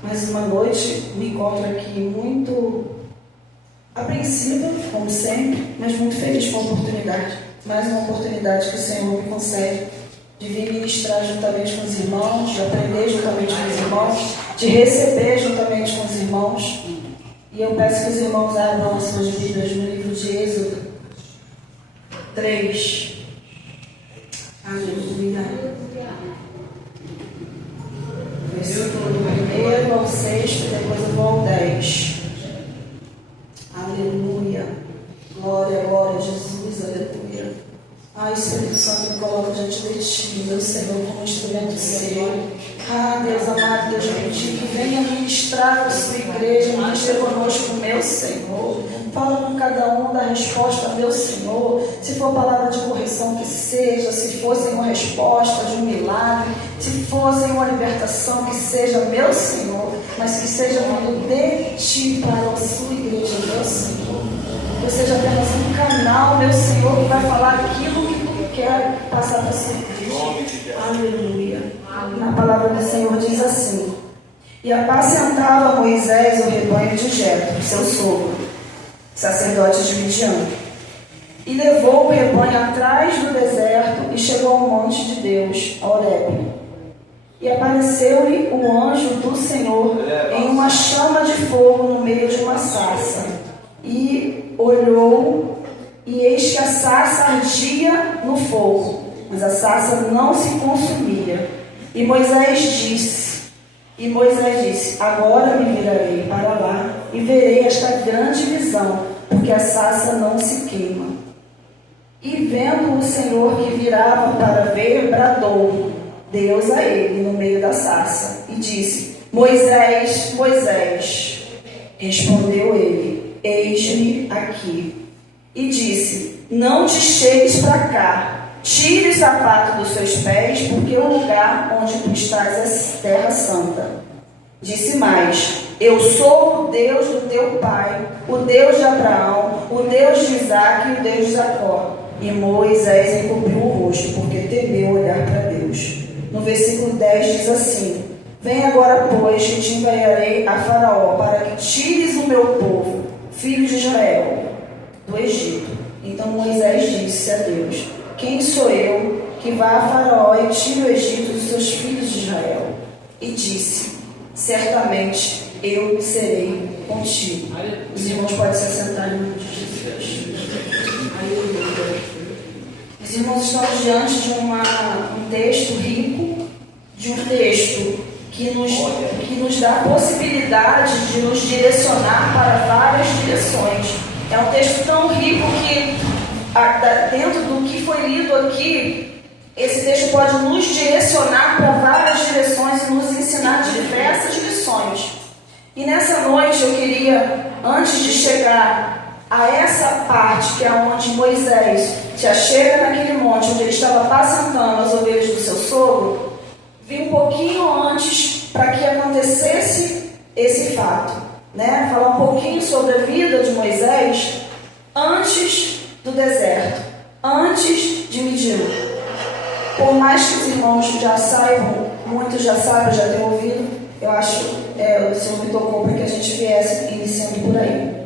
Mais uma noite, me encontro aqui muito apreensiva, como sempre, mas muito feliz com a oportunidade. Mais uma oportunidade que o Senhor me concede de vir ministrar juntamente com os irmãos, de aprender juntamente com os irmãos, de receber juntamente com os irmãos. E eu peço que os irmãos abram as suas Bíblias no livro de Êxodo 3. Aleluia. Versículo do 1 ao 6, depois eu vou ao 10. Aleluia. Glória, glória a Jesus, aleluia. Ai, Espírito Santo, me coloco diante de Ti, meu Senhor, como instrumento seu. Ah, Deus amado, Deus bendito, venha ministrar a sua igreja, ministre conosco, meu Senhor. Fala com cada um da resposta, meu Senhor. Se for palavra de correção, que seja. Se for, Senhor, resposta de um milagre. Se for, Senhor, uma libertação, que seja, meu Senhor. Mas que seja vindo de Ti para a sua igreja, meu Senhor. Que eu seja apenas um canal, meu Senhor, que vai falar aquilo que Tu quer passar para a sua igreja. Aleluia. Na palavra do Senhor diz assim: E apacentava Moisés o rebanho de Jetro, seu sogro, sacerdote de Midian. E levou o rebanho atrás do deserto e chegou ao monte de Deus, a Horebe. E apareceu-lhe o anjo do Senhor em uma chama de fogo no meio de uma sarça. E olhou, e eis que a sarça ardia no fogo, mas a sarça não se consumia. E Moisés disse: Agora me virarei para lá e verei esta grande visão, porque a sarça não se queima. E vendo o Senhor que virava para ver, bradou Deus a ele no meio da sarça e disse: Moisés, Moisés. Respondeu ele: Eis-me aqui. E disse: Não te chegues para cá. Tire o sapato dos seus pés, porque o lugar onde tu estás é terra santa. Disse mais: Eu sou o Deus do teu pai, o Deus de Abraão, o Deus de Isaque e o Deus de Jacó. E Moisés encobriu o rosto, porque temeu olhar para Deus. No versículo 10 diz assim: Vem agora, pois, que te enviarei a Faraó, para que tires o meu povo, filho de Israel, do Egito. Então Moisés disse a Deus: Quem sou eu que vá a Faraó e tire o Egito dos seus filhos de Israel? E disse: Certamente eu serei contigo. Os irmãos podem se assentar em nome de Jesus. Aleluia. Os irmãos estão diante de um texto rico, de um texto que nos dá a possibilidade de nos direcionar para várias direções. É um texto tão rico que, dentro do que foi lido aqui, esse texto pode nos direcionar para várias direções e nos ensinar diversas lições. E nessa noite eu queria, antes de chegar a essa parte, que é onde Moisés já chega naquele monte onde ele estava apacentando as ovelhas do seu sogro, vir um pouquinho antes para que acontecesse esse fato, né? Falar um pouquinho sobre a vida de Moisés antes do deserto, antes de Midian. Por mais que os irmãos já saibam, muitos já sabem, já têm ouvido, eu acho, o Senhor me tocou para que a gente viesse iniciando por aí.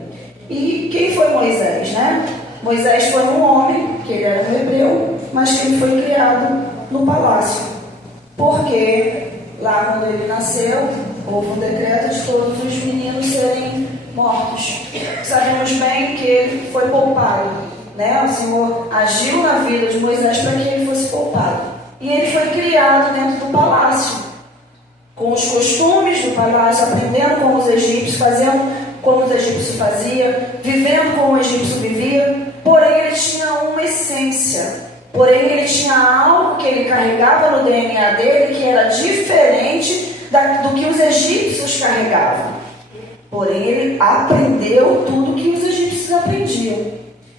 E quem foi Moisés, né? Moisés foi um homem, que ele era um hebreu, mas que ele foi criado no palácio. Porque lá quando ele nasceu, houve um decreto de todos os meninos serem mortos. Sabemos bem que ele foi poupado, né? O Senhor agiu na vida de Moisés para que ele fosse poupado. E ele foi criado dentro do palácio, com os costumes do palácio, aprendendo como os egípcios, fazendo como os egípcios faziam, vivendo como o egípcio vivia. Porém, ele tinha uma essência. Porém, ele tinha algo que ele carregava no DNA dele que era diferente do que os egípcios carregavam. Porém, ele aprendeu tudo que os egípcios aprendiam.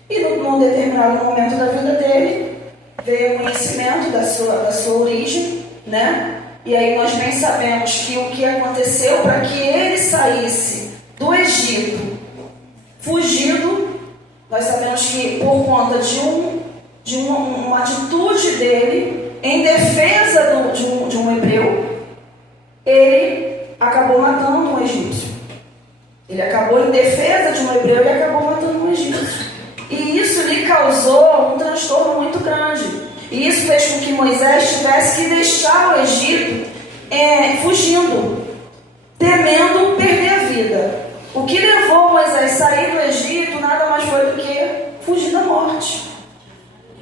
E num determinado momento da vida dele, veio o conhecimento da sua origem, né? E aí nós bem sabemos que o que aconteceu para que ele saísse do Egito fugido, nós sabemos que por conta de uma atitude dele em defesa de um hebreu, ele acabou matando um egípcio. Ele acabou em defesa de um hebreu e acabou matando um egípcio. E isso lhe causou um transtorno muito grande. E isso fez com que Moisés tivesse que deixar o Egito fugindo, temendo perder a vida. O que levou Moisés a sair do Egito nada mais foi do que fugir da morte.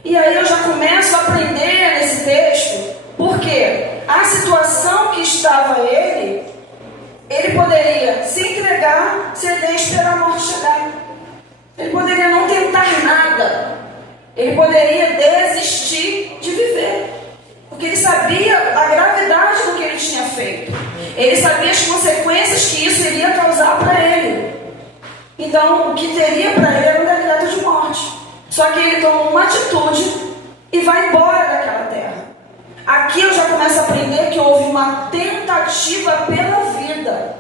E aí eu já começo a aprender nesse texto, porque a situação que estava ele poderia se entregar, ceder e esperar a morte chegar. Ele poderia não tentar nada. Ele poderia desistir de viver. Porque ele sabia a gravidade do que ele tinha feito. Ele sabia as consequências que isso iria causar para ele. Então, o que teria para ele era um decreto de morte. Só que ele tomou uma atitude e vai embora daquela terra. Aqui eu já começo a aprender que houve uma tentativa pela vida.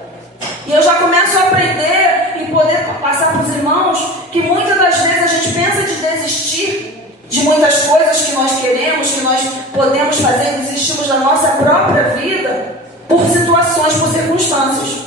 E eu já começo a aprender e poder passar para os irmãos que muitas das vezes a gente pensa de desistir de muitas coisas que nós queremos, que nós podemos fazer, desistimos da nossa própria vida por situações, por circunstâncias.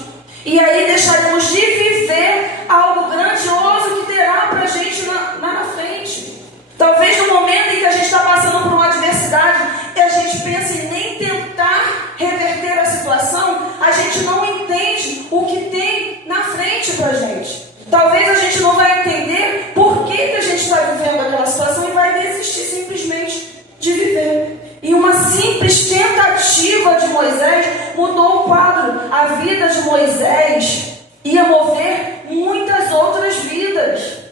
E aí deixaremos de viver algo grandioso que terá para a gente lá na frente. Talvez no momento em que a gente está passando por uma adversidade e a gente pensa em nem tentar reverter a situação, a gente não entende o que tem na frente para a gente. Talvez a gente não vai entender por que a gente está vivendo aquela situação e vai desistir simplesmente de viver. E uma simples tentativa de Moisés mudou o quadro. A vida de Moisés ia mover muitas outras vidas.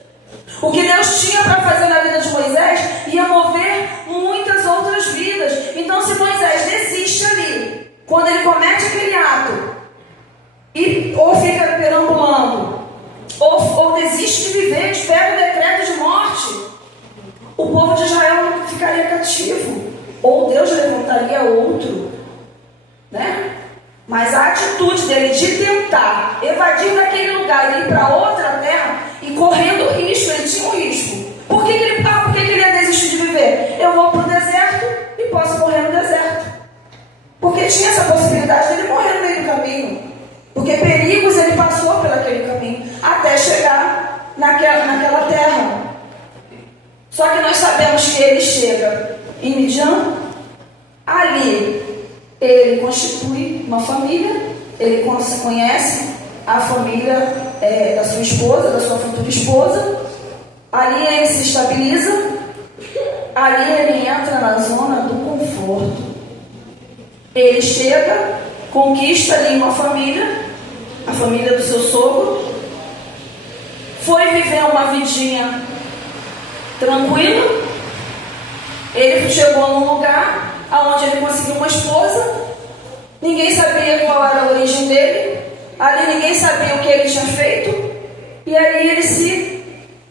O que Deus tinha para fazer na vida de Moisés ia mover muitas outras vidas. Então, se Moisés desiste ali, quando ele comete aquele ato, e ou fica perambulando, ou desiste de viver, espera o decreto de morte, o povo de Israel ficaria cativo. Ou Deus levantaria outro, né? Mas a atitude dele de tentar evadir daquele lugar e ir para outra terra e correndo risco, ele tinha um risco. Por que ele ia desistir de viver? Eu vou para o deserto e posso morrer no deserto. Porque tinha essa possibilidade dele morrer no meio do caminho. Porque perigos ele passou por aquele caminho até chegar naquela terra. Só que nós sabemos que ele chega em Midian. Ali ele constitui uma família, ele se conhece a família da sua esposa, da sua futura esposa. Ali ele se estabiliza, ali ele entra na zona do conforto. Ele chega, conquista ali uma família, a família do seu sogro, foi viver uma vidinha tranquila. Ele chegou num lugar onde ele conseguiu uma esposa, ninguém sabia qual era a origem dele, ali ninguém sabia o que ele tinha feito, e aí ele se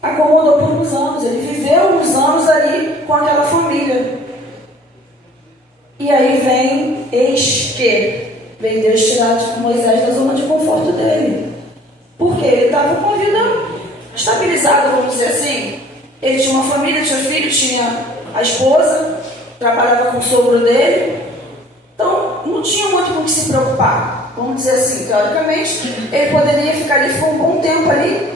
acomodou por uns anos, ele viveu uns anos ali com aquela família. E aí vem, eis que vem Deus tirar Moisés da zona de conforto dele, porque ele estava com a vida estabilizada, vamos dizer assim. Ele tinha uma família, tinha filho, tinha a esposa, trabalhava com o sogro dele, então não tinha muito com o que se preocupar, vamos dizer assim. Teoricamente ele poderia ficar ali por um bom tempo ali.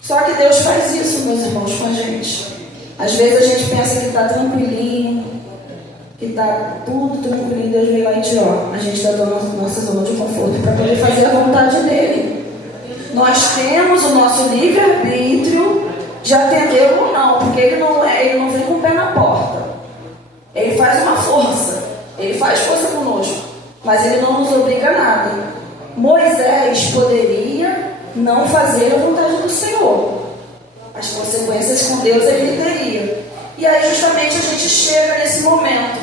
Só que Deus faz isso, meus irmãos, com a gente. Às vezes a gente pensa que está tranquilinho, que está tudo tranquilinho, Deus vem lá e tira, a gente está dando nossa zona de conforto para poder fazer a vontade dele. Nós temos o nosso livre-arbítrio de atender ou não, porque ele não vem com o pé na porta. Ele faz uma força, ele faz força conosco, mas ele não nos obriga a nada. Moisés poderia não fazer a vontade do Senhor. As consequências com Deus ele teria. E aí justamente a gente chega nesse momento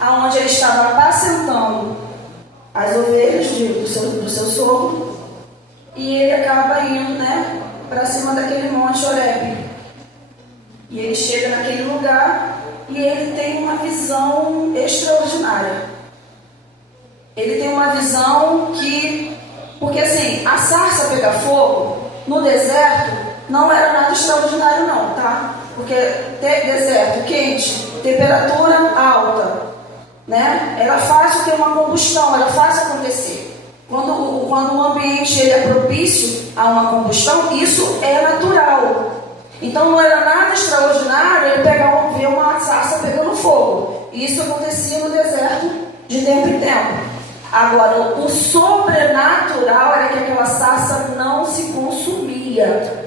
aonde ele estava apacentando as ovelhas do seu sogro, e ele acaba indo, para cima daquele monte Horebe. E ele chega naquele lugar e ele tem uma visão extraordinária. Ele tem uma visão porque assim, a sarça pegar fogo no deserto não era nada extraordinário não, tá? Porque deserto quente, temperatura alta, né? Era fácil ter uma combustão, era fácil acontecer. Quando o ambiente ele é propício a uma combustão, isso é natural. Então não era nada extraordinário ele ver uma sarça pegando fogo. E isso acontecia no deserto de tempo em tempo. Agora, o sobrenatural era que aquela sarça não se consumia.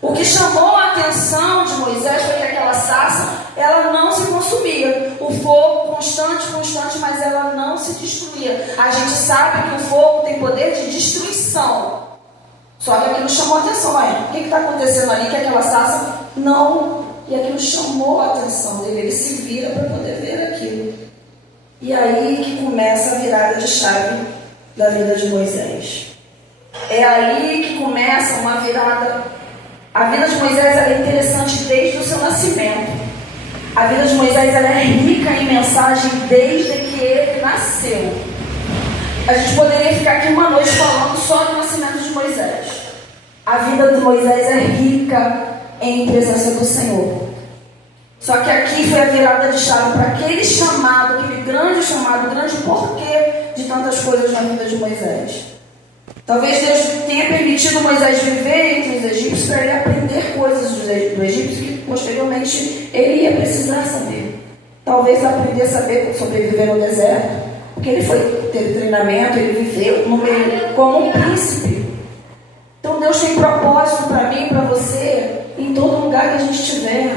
O que chamou a atenção de Moisés foi que aquela sarça, ela não se consumia. O fogo constante, mas ela não se destruía. A gente sabe que o fogo tem poder de destruição. Só que aquilo chamou a atenção. O que está acontecendo ali? Que aquela sarça não... E aquilo chamou a atenção dele. Ele se vira para poder ver aquilo. E aí que começa a virada de chave da vida de Moisés. É aí que começa uma virada. A vida de Moisés é interessante desde o seu nascimento. A vida de Moisés ela é rica em mensagem desde que ele nasceu. A gente poderia ficar aqui uma noite falando só do nascimento de Moisés. A vida de Moisés é rica em presença do Senhor. Só que aqui foi a virada de chave para aquele chamado, aquele grande chamado, grande porquê de tantas coisas na vida de Moisés. Talvez Deus tenha permitido Moisés viver entre os egípcios para ele aprender coisas do egípcio que posteriormente ele ia precisar saber. Talvez aprender a saber sobreviver no deserto, porque ele teve treinamento, ele viveu no meio como um príncipe. Então Deus tem propósito para mim e para você em todo lugar que a gente estiver.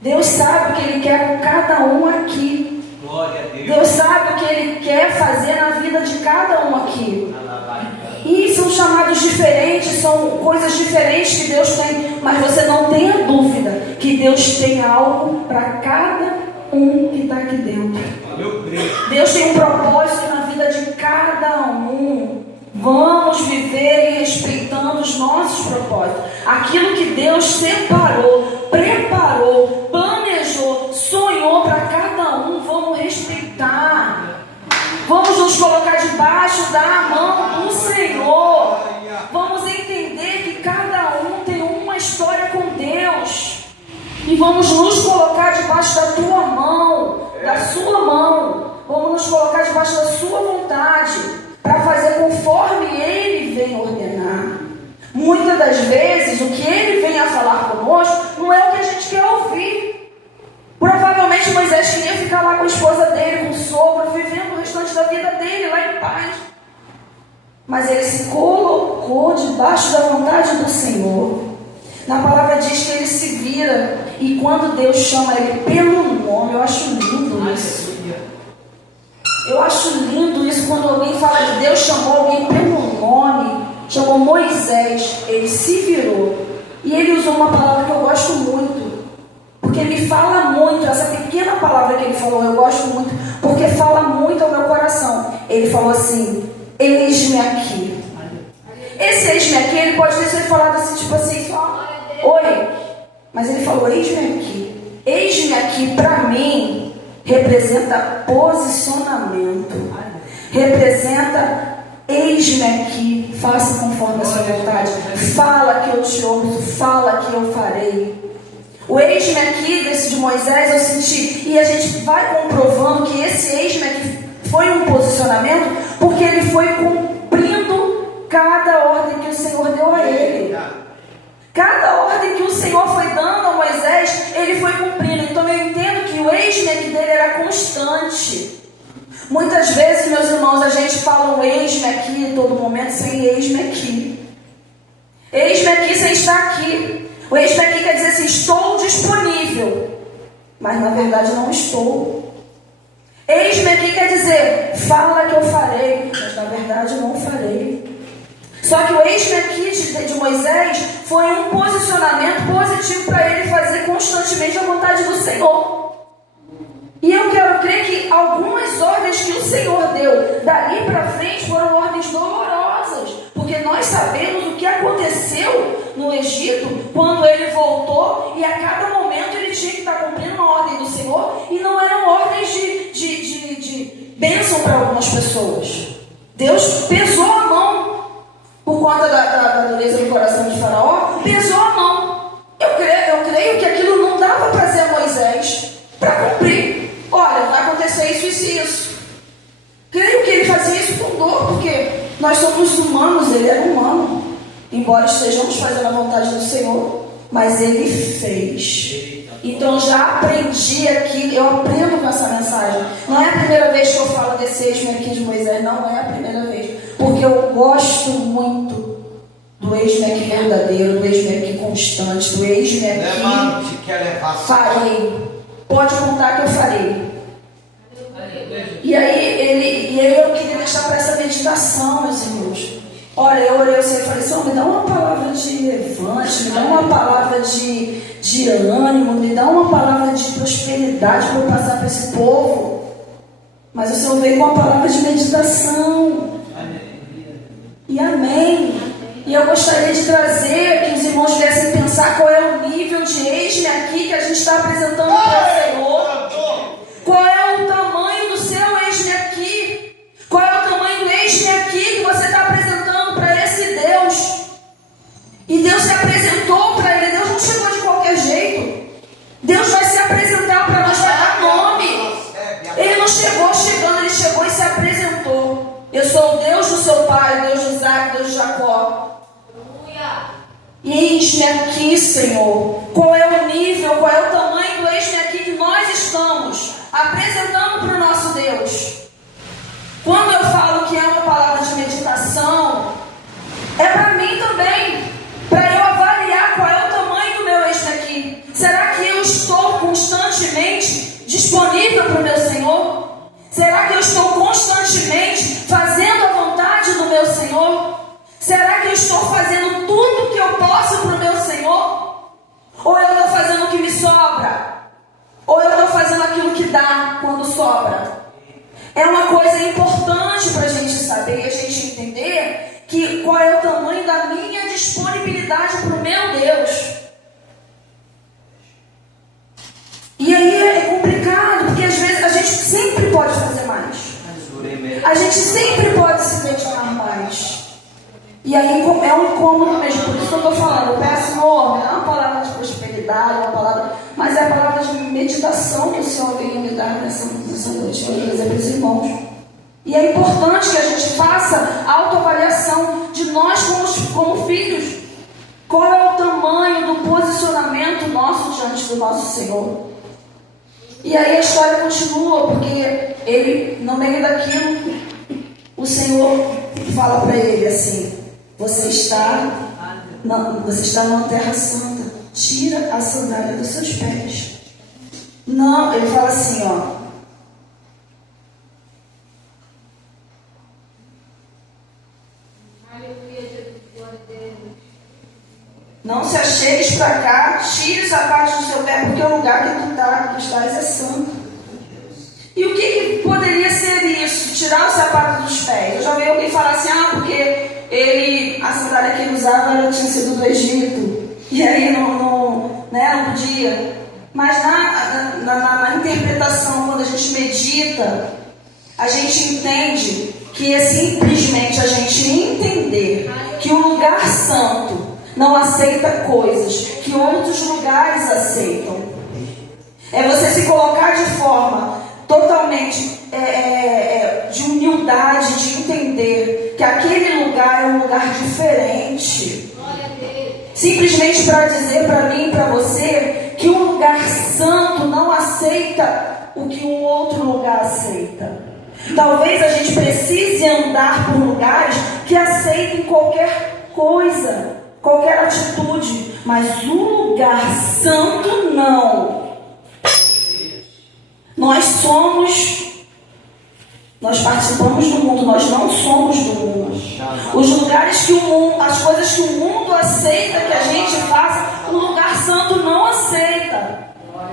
Deus sabe o que Ele quer com cada um aqui. Glória a Deus. Deus sabe o que Ele quer fazer na vida de cada um aqui. E são chamados diferentes, são coisas diferentes que Deus tem, mas você não tenha dúvida que Deus tem algo para cada um que está aqui dentro. Deus tem um propósito na vida de cada um. Vamos viver respeitando os nossos propósitos. Aquilo que Deus separou, preparou, planejou, sonhou para cada um, vamos respeitar. Vamos nos colocar debaixo da mão do Senhor. Vamos entender que cada um tem uma história com Deus. E vamos nos colocar debaixo da tua mão, da sua mão. Vamos nos colocar debaixo da sua vontade, para fazer conforme Ele vem ordenar. Muitas das vezes, o que Ele vem a falar conosco, não é o que a gente quer ouvir. Provavelmente Moisés queria ficar lá com a esposa dele, com o sogro, vivendo o restante da vida dele lá em paz. Mas ele se colocou debaixo da vontade do Senhor. Na palavra diz que ele se vira, e quando Deus chama ele pelo nome, eu acho lindo isso. Eu acho lindo isso quando alguém fala que Deus chamou alguém pelo nome, chamou Moisés, ele se virou. E ele usou uma palavra que eu gosto muito, porque me fala muito, essa pequena palavra que ele falou, eu gosto muito, porque fala muito ao meu coração. Ele falou assim, eis-me aqui. Esse eis-me aqui, ele pode ter sido falado assim, tipo assim, só, oi. Mas ele falou, eis-me aqui. Eis-me aqui, para mim, representa posicionamento. Representa, eis-me aqui, faça conforme a sua vontade. Fala que eu te ouço, fala que eu farei. O eis-me aqui desse de Moisés eu senti, e a gente vai comprovando que esse eis-me aqui foi um posicionamento, porque ele foi cumprindo cada ordem que o Senhor deu a ele. Cada ordem que o Senhor foi dando a Moisés, ele foi cumprindo. Então eu entendo que o eis-me aqui dele era constante. Muitas vezes, meus irmãos, a gente fala o eis-me aqui em todo momento sem eis-me aqui. Eis-me aqui sem estar aqui. O eis-me aqui quer dizer assim, estou disponível, mas na verdade não estou. Eis-me aqui quer dizer, fala que eu farei, mas na verdade não farei. Só que o eis-me aqui de Moisés foi um posicionamento positivo para ele fazer constantemente a vontade do Senhor. E eu quero crer que algumas ordens que o Senhor deu dali para frente foram ordens dolorosas, porque nós sabemos o que aconteceu no Egito quando ele voltou, e a cada momento ele tinha que estar cumprindo uma ordem do Senhor, e não eram ordens de bênção para algumas pessoas. Deus pesou a mão por conta da dureza do coração de Faraó, pesou a mão. Eu creio que aquilo não dava prazer a Moisés para cumprir. Olha, vai acontecer isso disse isso. Creio que ele fazia isso com dor, porque nós somos humanos, ele era humano. Embora estejamos fazendo a vontade do Senhor, mas ele fez. Então já aprendi aqui, eu aprendo com essa mensagem. Não é a primeira vez que eu falo desse eixo aqui de Moisés, não é a primeira vez. Porque eu gosto muito do eixo aqui verdadeiro, do eixo aqui constante, do eixo aqui farei. Pode contar que eu farei. E aí eu queria deixar para essa meditação, meus irmãos. Olha, eu orei, eu falei, Senhor, me dá uma palavra de levante, me dá uma palavra de ânimo, me dá uma palavra de prosperidade para eu passar para esse povo. Mas o Senhor veio com uma palavra de meditação. E amém. E eu gostaria de trazer que os irmãos viessem pensar qual é o nível de eis-me aqui que a gente está apresentando para o Senhor. Qual é o tamanho do seu eis-me aqui? Qual é o tamanho do eis-me aqui que você está apresentando para esse Deus? E Deus se apresentou para ele. Deus não chegou de qualquer jeito. Deus vai se apresentar para nós, vai dar nome. Ele não chegou chegando, ele chegou e se apresentou. Eu sou o Deus do seu pai, Deus de Isaac, Deus de Jacó. E eis-me aqui, Senhor. Qual é o nível, qual é o tamanho do eis-me aqui que nós estamos apresentando para o nosso Deus? Quando eu falo que é uma palavra de meditação, é para mim também, para eu avaliar qual é o tamanho do meu eis-me aqui. Será que eu estou constantemente disponível para o meu Senhor? Será que eu estou constantemente fazendo a vontade do meu Senhor? Será que eu estou fazendo tudo o que eu posso para o meu Senhor? Ou eu estou fazendo o que me sobra? Ou eu estou fazendo aquilo que dá quando sobra? É uma coisa importante para a gente saber e a gente entender que qual é o tamanho da minha disponibilidade para o meu Deus. E aí é complicado, porque às vezes a gente sempre pode fazer mais. A gente sempre pode se dedicar mais. E aí é um incômodo mesmo, por isso que eu estou falando. Eu peço, Senhor, me dá uma palavra de prosperidade, uma palavra, mas é a palavra de meditação que o Senhor veio me dar nessa noite, eu vou trazer para os irmãos. E é importante que a gente faça autoavaliação de nós como filhos. Qual é o tamanho do posicionamento nosso diante do nosso Senhor? E aí a história continua, porque ele, no meio daquilo, o Senhor fala para ele assim: Você está numa terra santa, tira a sandália dos seus pés. Não, ele fala assim, ó. Não se achegues para cá, tire os sapatos do seu pé, porque o lugar que tu estás é santo. E o que poderia ser isso? Tirar o sapato dos pés. Eu já vi alguém falar assim, porque a sandália que ele usava tinha sido do Egito. E aí não podia. Mas na interpretação, quando a gente medita, a gente entende que é simplesmente a gente entender que o lugar santo não aceita coisas que outros lugares aceitam. É você se colocar de forma totalmente de humildade, de entender que aquele lugar é um lugar diferente. Simplesmente para dizer para mim e para você que um lugar santo não aceita o que um outro lugar aceita. Talvez a gente precise andar por lugares que aceitem qualquer coisa, qualquer atitude, mas o lugar santo não. Nós participamos do mundo, nós não somos do mundo. Os lugares que o mundo, as coisas que o mundo aceita que a gente faça, o lugar santo não aceita.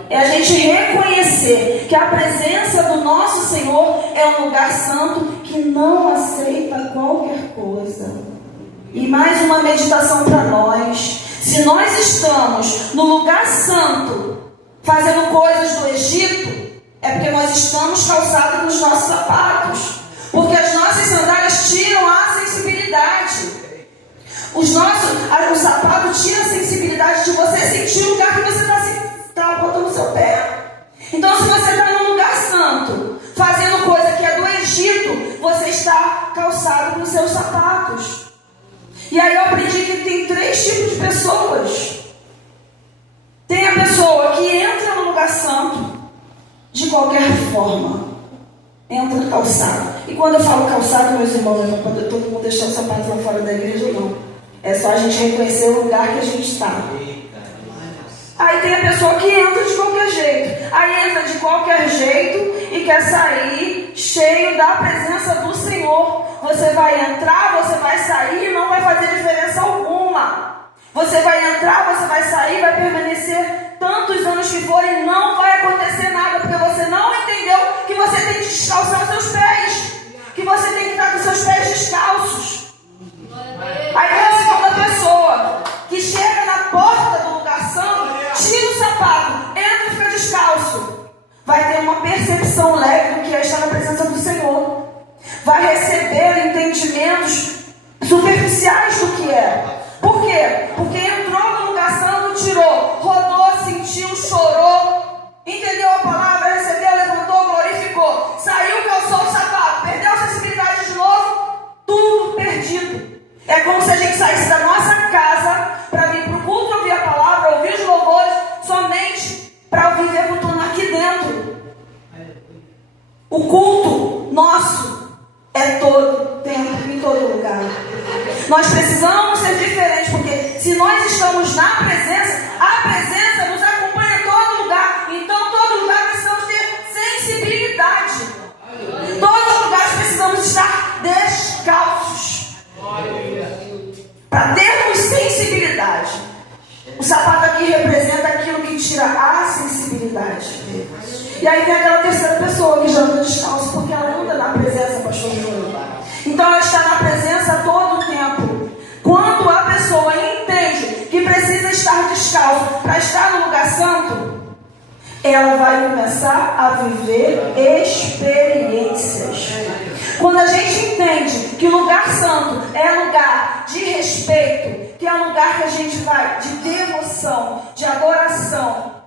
É a gente reconhecer que a presença do nosso Senhor é um lugar santo que não aceita qualquer coisa. E mais uma meditação para nós. Se nós estamos no lugar santo, fazendo coisas do Egito, é porque nós estamos calçados nos nossos sapatos. Porque as nossas sandálias tiram a sensibilidade. O sapato tira a sensibilidade de você sentir o lugar que você está botando o seu pé. Então, se você está num lugar santo, fazendo calçado com os seus sapatos. E aí eu aprendi que tem 3 tipos de pessoas. Tem a pessoa que entra no lugar santo de qualquer forma. Entra calçado. E quando eu falo calçado, meus irmãos, eu não estou com deixar o sapato lá fora da igreja, não. É só a gente reconhecer o lugar que a gente está. Aí tem a pessoa que entra de qualquer jeito. Aí entra de qualquer jeito e quer sair cheio da presença do Senhor. Você vai entrar, você vai sair e não vai fazer diferença alguma. Você vai entrar, você vai sair, vai permanecer tantos anos que for e não vai acontecer nada, porque você não entendeu que você tem que descalçar os seus pés, que você tem que estar com seus pés descalços. Aí tem a segunda pessoa que chega na porta do lugar santo, tira o sapato, entra e fica descalço. Vai ter uma percepção leve do que é estar na presença do Senhor. Vai receber entendimentos superficiais do que é. Por quê? Porque entrou no lugar santo, tirou, rodou, sentiu, chorou, entendeu a palavra, recebeu, levantou, glorificou, saiu, calçou o sapato, perdeu a sensibilidade de novo, tudo perdido. É como se a gente saísse da nossa casa para vir para o culto, ouvir a palavra, ouvir os louvores, somente para viver voltando aqui dentro. O culto nosso é todo tempo, em todo lugar. Nós precisamos ser diferentes, porque se nós estamos na presença, a presença nos acompanha em todo lugar. Então, todo lugar precisamos ter sensibilidade. Em todos os lugares precisamos estar descalços. Para termos sensibilidade. O sapato aqui representa aquilo que tira a sensibilidade. E aí tem aquela terceira pessoa que já anda descalço, porque ela anda na presença, pastor Júnior. Então ela está na presença todo o tempo. Quando a pessoa entende que precisa estar descalço para estar no lugar santo, ela vai começar a viver experiências. Quando a gente entende que o lugar santo é lugar de respeito, que é lugar que a gente vai de devoção, de adoração,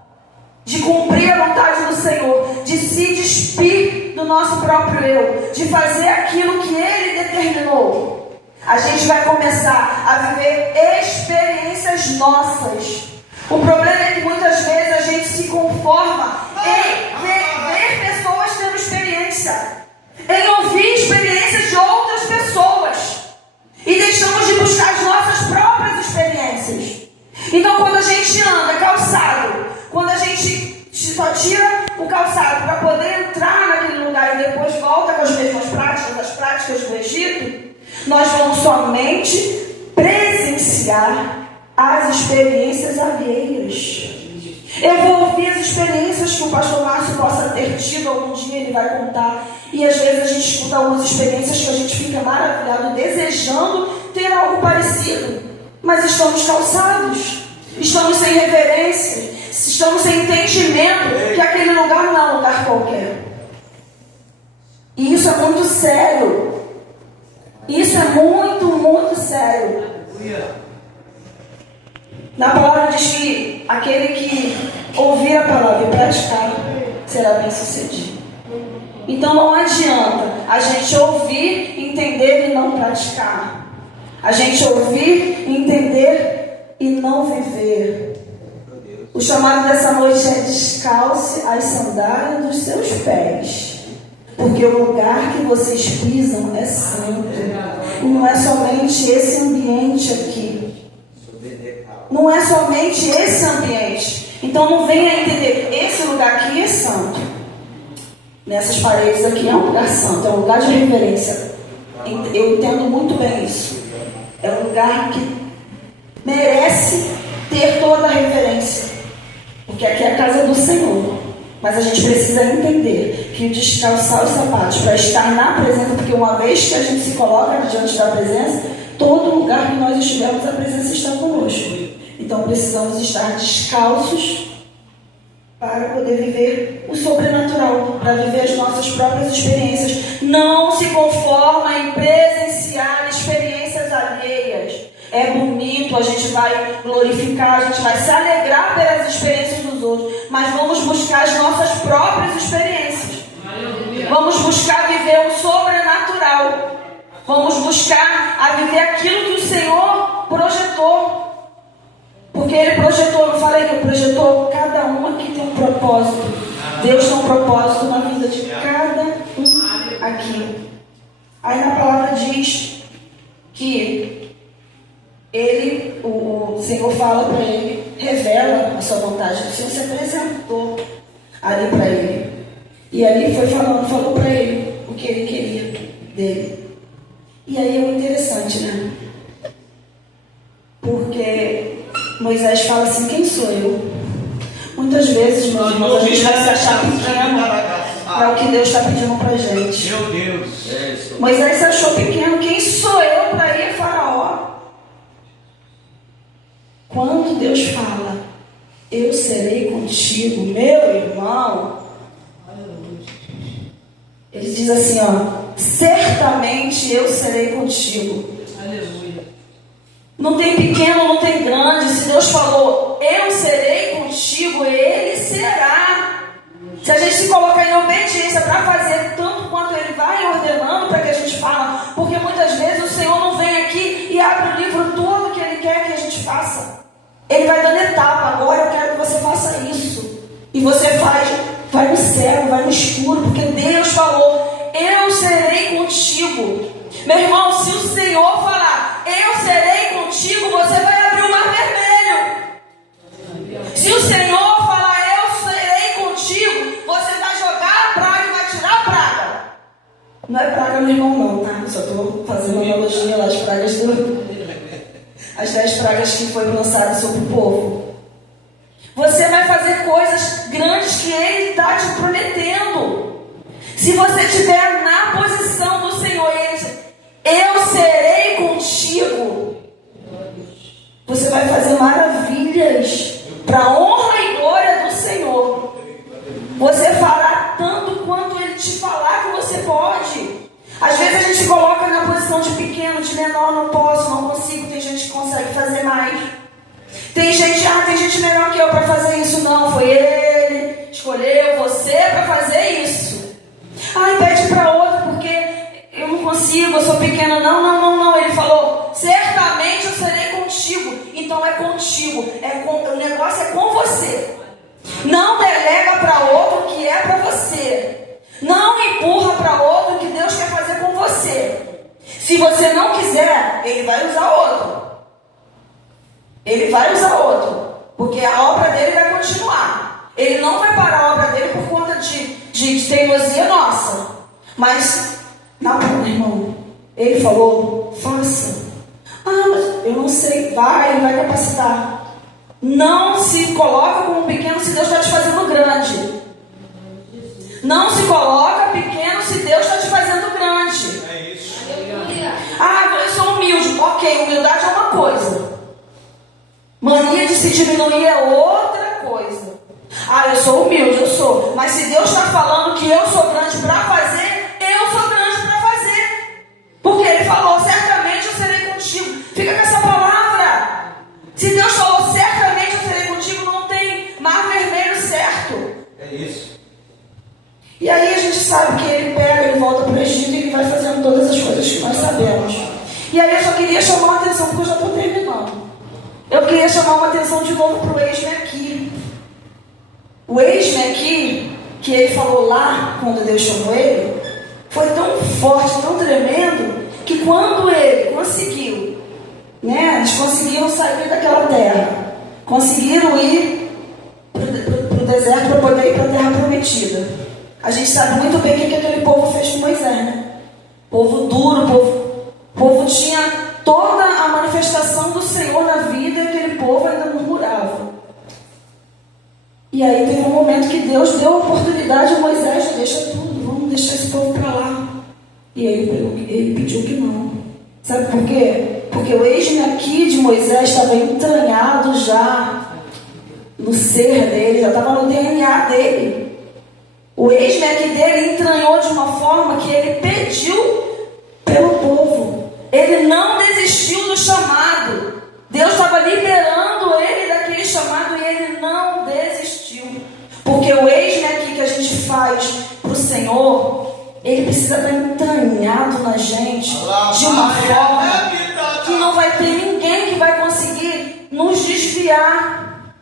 de cumprir a vontade do Senhor, de se despir do nosso próprio eu, de fazer aquilo que Ele determinou, a gente vai começar a viver experiências nossas. O problema é que muitas vezes a gente se conforma em ver pessoas tendo experiência, em ouvir experiências de outras pessoas, e deixamos de buscar as nossas próprias experiências. Então, quando a gente anda calçado, quando a gente só tira o calçado para poder entrar naquele lugar e depois volta com as mesmas práticas, as práticas do Egito, nós vamos somente presenciar as experiências alheias. Eu vou ouvir as experiências que o pastor Márcio possa ter tido algum dia, ele vai contar. E às vezes a gente escuta algumas experiências que a gente fica maravilhado, desejando ter algo parecido. Mas estamos calçados, estamos sem reverência, estamos sem entendimento que aquele lugar não é um lugar qualquer. E isso é muito sério. Isso é muito, muito sério. Na palavra diz que aquele que ouvir a palavra e praticar será bem sucedido. Então não adianta a gente ouvir, entender e não praticar. A gente ouvir, entender e não viver. O chamado dessa noite é descalce as sandálias dos seus pés, porque o lugar que vocês pisam é santo. E não é somente esse ambiente aqui. Não é somente esse ambiente. Então não venha entender, esse lugar aqui é santo. Nessas paredes aqui é um lugar santo, é um lugar de reverência. Eu entendo muito bem isso. É um lugar que merece ter toda a reverência, porque aqui é a casa do Senhor. Mas a gente precisa entender que o descalçar os sapatos para estar na presença, porque uma vez que a gente se coloca diante da presença, todo lugar que nós estivermos, a presença está conosco. Então precisamos estar descalços para poder viver o sobrenatural, para viver as nossas próprias experiências. Não se conforma em presenciar experiências alheias. É bonito, a gente vai glorificar, a gente vai se alegrar pelas experiências dos outros, mas vamos buscar as nossas próprias experiências. Vamos buscar viver o sobrenatural. Vamos buscar a viver aquilo que o Senhor projetou. Porque Ele projetou, não falei que Ele projetou? Cada um aqui tem um propósito. Deus tem um propósito na vida de cada um aqui. Aí na palavra diz que Ele, o Senhor fala para ele, revela a sua vontade. O Senhor se apresentou ali para ele. E ali foi falou para ele o que ele queria dele. E aí é muito interessante, né? Porque Moisés fala assim, quem sou eu? Muitas vezes, meus irmãos, a gente vai se achar pequeno para o que Deus está pedindo para a gente. Meu Deus. Moisés se achou pequeno, quem sou eu para ir a Faraó? Quando Deus fala, eu serei contigo, meu irmão, ele diz assim, ó, certamente eu serei contigo. Aleluia. Não tem pequeno, não tem grande. Se Deus falou, eu serei contigo, Ele será. Se a gente se colocar em obediência para fazer tanto quanto Ele vai ordenando para que a gente fala, porque muitas vezes o Senhor não vem aqui e abre o livro todo que Ele quer que a gente faça. Ele vai dando etapa, agora eu quero que você faça isso. E você faz, vai no céu, vai no escuro, porque Deus falou, eu serei contigo. Meu irmão, se o Senhor falar, eu serei contigo, você vai abrir o mar vermelho. Se o Senhor falar, eu serei contigo, você vai jogar a praga e vai tirar a praga. Não é praga, meu irmão, não, tá? Só estou fazendo uma analogia lá, as pragas as 10 pragas que foram lançadas sobre o povo. Você vai fazer coisas grandes que Ele está te prometendo. Se você estiver na posição do Senhor, eu serei contigo. Você vai fazer maravilhas para a honra e glória do Senhor. Você fará tanto quanto Ele te falar que você pode. Às vezes a gente coloca na posição de pequeno, de menor, não posso, não consigo. Tem gente que consegue fazer mais. Tem gente melhor que eu para fazer isso. Não, foi Ele, escolheu você para fazer isso. Ai, pede para outro porque eu não consigo, eu sou pequena. Não. Ele falou, certamente eu serei contigo. Então é contigo, o negócio é com você. Não delega para outro o que é para você. Não empurra para outro o que Deus quer fazer com você. Se você não quiser, Ele vai usar outro. Ele vai usar outro. Porque a obra dele vai continuar. Ele não vai parar a obra dele por conta de teimosia nossa. Mas, não, irmão, Ele falou, faça. Ah, mas eu não sei. Ele vai capacitar. Não se coloca como pequeno se Deus está te fazendo grande. Não se coloca pequeno se Deus está te fazendo grande. É isso. Ah, eu sou humilde. Ok, humildade é uma coisa. Mania de se diminuir é outra coisa. Ah, eu sou humilde, eu sou. Mas se Deus está falando que eu sou grande para fazer, eu sou grande para fazer. Porque Ele falou, certamente eu serei contigo. Fica com essa palavra. Se Deus falou, certamente eu serei contigo, não tem mar vermelho certo. É isso. E aí a gente sabe que Ele pega, Ele volta para o Egito e Ele vai fazendo todas as coisas que nós sabemos. E aí eu só queria chamar a atenção, porque eu já estou terminando. Eu queria chamar uma atenção de novo para o eis-me aqui. O eis-me aqui, que Ele falou lá, quando Deus chamou Ele, foi tão forte, tão tremendo, que quando Ele conseguiu, eles conseguiram sair daquela terra, conseguiram ir para o deserto para poder ir para a terra prometida. A gente sabe muito bem o que aquele povo fez com Moisés, né? Povo duro, povo tinha toda a manifestação do Senhor na vida, e aquele povo ainda murmurava. E aí teve um momento que Deus deu a oportunidade a Moisés de deixar tudo, vamos deixar esse povo para lá. E ele pediu que não. Sabe por quê? Porque o eis-me aqui de Moisés estava entranhado já no ser dele, já estava no DNA dele. O eis-me aqui dele entranhou de uma forma que ele pediu pelo povo. Ele não desistiu do chamado. Deus estava liberando ele daquele chamado e ele não desistiu. Porque o eis-me aqui que a gente faz para o Senhor ele precisa estar entranhado na gente de uma forma que não vai ter ninguém que vai conseguir nos desviar.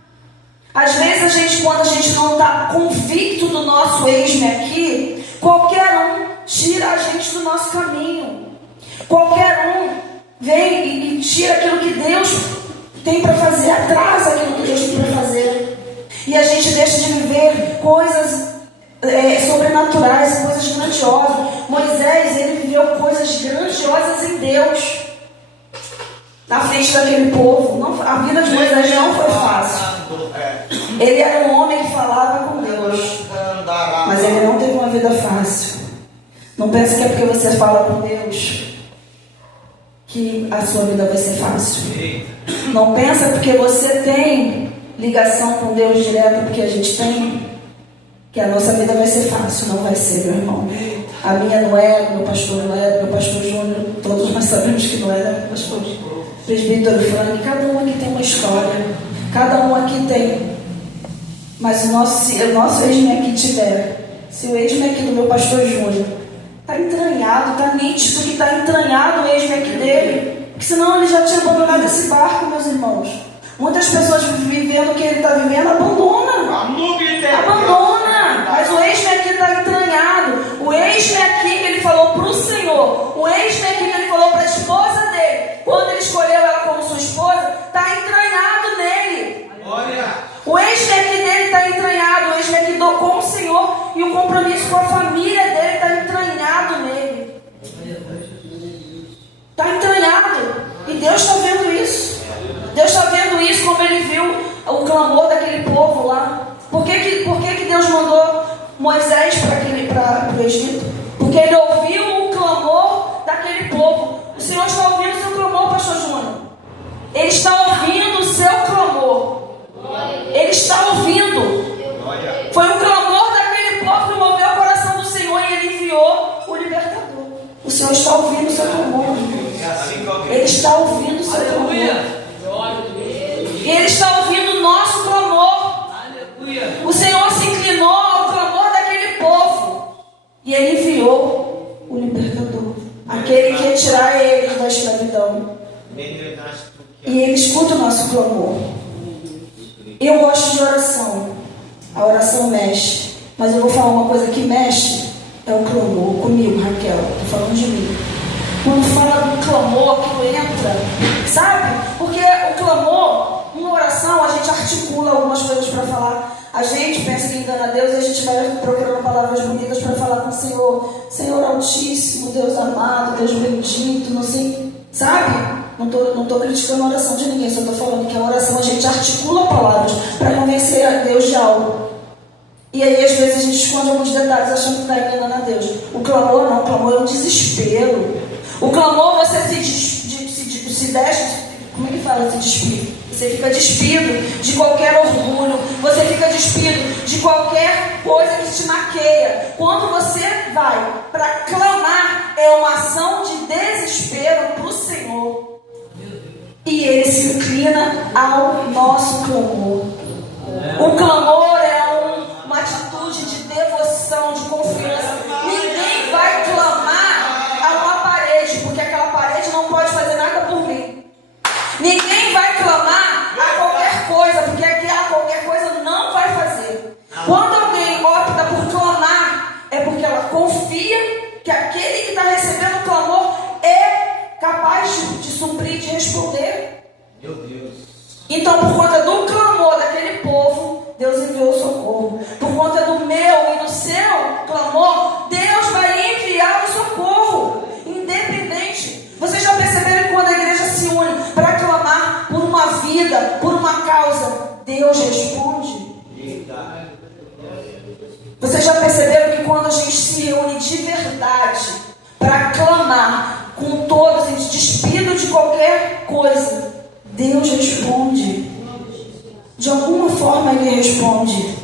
Às vezes a gente, quando a gente não está convicto do nosso eis-me aqui, qualquer um tira a gente do nosso caminho. Qualquer um vem e tira aquilo que Deus tem para fazer, atrasa aquilo que Deus tem para fazer. E a gente deixa de viver coisas sobrenaturais, coisas grandiosas. Moisés, ele viveu coisas grandiosas em Deus, na frente daquele povo. A vida de Moisés não foi fácil. Ele era um homem que falava com Deus, mas ele não teve uma vida fácil. Não pense que é porque você fala com Deus que a sua vida vai ser fácil. Não pensa porque você tem ligação com Deus direto, porque a gente tem, que a nossa vida vai ser fácil. Não vai ser, meu irmão. A minha não é, meu pastor não é, meu pastor Júnior, todos nós sabemos que não é, meu pastor presbítero Frank. Cada um aqui tem uma história, cada um aqui tem. Mas se o nosso ex-me aqui tiver, se o ex-me aqui do meu pastor Júnior está entranhado, está nítido que está entranhado o ex-me aqui dele, porque senão ele já tinha abandonado esse barco, meus irmãos. Muitas pessoas vivendo o que ele está vivendo, abandona. Mas o ex-me aqui está entranhado. O ex-me aqui que ele falou para o Senhor, o ex-me aqui que ele falou para a esposa dele, quando ele escolheu ela como sua esposa, está entranhado nele. O ex-me aqui dele está entranhado, o ex-me aqui com o Senhor, e o compromisso com a família dele está entranhado nele. Está entranhado. E Deus está vendo isso. Deus está vendo isso, como ele viu o clamor daquele povo lá. Por que Deus mandou Moisés para o Egito? Porque ele ouviu o clamor daquele povo. O Senhor está ouvindo o seu clamor, pastor Júnior. Ele está ouvindo o seu clamor. Ele está ouvindo. Foi o clamor daquele povo que moveu o coração do Senhor e ele enviou o libertador. O Senhor está ouvindo o seu clamor. Ele está ouvindo o seu clamor. E ele está ouvindo o nosso clamor. O Senhor se inclinou ao clamor daquele povo e ele enviou o libertador, aquele que ia tirar eles da escravidão. E ele escuta o nosso clamor. Eu gosto de oração. A oração mexe. Mas eu vou falar uma coisa que mexe. É o clamor. Comigo, Raquel. Estou falando de mim. Quando fala do clamor, aquilo entra. Sabe? Porque o clamor, uma oração, a gente articula algumas coisas para falar. A gente pensa que engana Deus e a gente vai procurando palavras bonitas para falar com o Senhor. Senhor Altíssimo, Deus amado, Deus bendito, não sei. Sabe? Não estou criticando a oração de ninguém, só estou falando que a oração a gente articula palavras para convencer a Deus de algo. E aí às vezes a gente esconde alguns detalhes achando que está enganando a Deus. O clamor não, o clamor é um desespero. O clamor você se deixa, como é que fala? Se despir. Você fica despido de qualquer orgulho, você fica despido de qualquer coisa que te maqueia. Quando você vai para clamar, é uma ação de desespero para o Senhor. E Ele se inclina ao nosso clamor. O clamor é uma atitude de devoção, de confiança. Ninguém vai clamar a uma parede, porque aquela parede não pode fazer nada por mim. Ninguém vai clamar a qualquer coisa, porque aquela qualquer coisa não vai fazer. Quando alguém opta por clamar, é porque ela confia que aquele que está recebendo o clamor é capaz de suprir, de responder. Meu Deus. Então, por conta do clamor daquele povo, Deus enviou o socorro. Por conta do meu e do seu clamor, Deus vai enviar o socorro. Independente. Vocês já perceberam que quando a igreja se une para clamar por uma vida, por uma causa, Deus responde? Vocês já perceberam que quando a gente se reúne de verdade para clamar com todos, despido de qualquer coisa, Deus responde. De alguma forma Ele responde.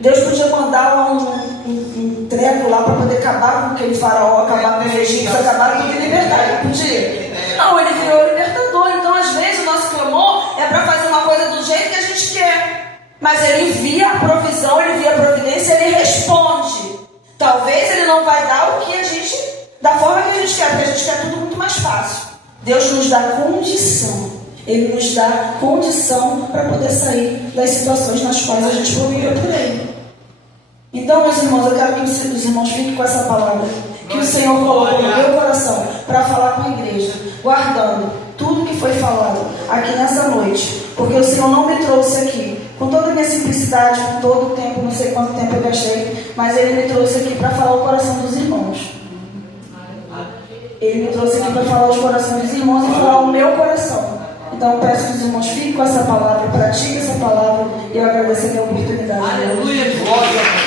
Deus podia mandar um treco lá para poder acabar com aquele faraó, acabar com os egípcios, acabar com a liberdade. Podia? Não, Ele virou o libertador. Então às vezes o nosso clamor é para fazer uma coisa do jeito que a gente quer. Mas Ele envia a provisão, Ele envia a providência, Ele responde. Talvez Ele não vai dar gente, da forma que a gente quer, porque a gente quer tudo muito mais fácil. Deus nos dá condição. Ele nos dá condição para poder sair das situações nas quais a gente procura por Ele. Então, meus irmãos, eu quero que os irmãos fiquem com essa palavra que o Senhor colocou no meu coração para falar com a igreja, guardando tudo que foi falado aqui nessa noite, porque o Senhor não me trouxe aqui com toda a minha simplicidade, com todo o tempo, não sei quanto tempo eu gastei, mas Ele me trouxe aqui para falar o coração dos irmãos. Ele me trouxe aqui para falar os corações dos irmãos e falar o meu coração. Então eu peço que os irmãos fiquem com essa palavra, pratiquem essa palavra, e eu agradeço a minha oportunidade. Aleluia, glória.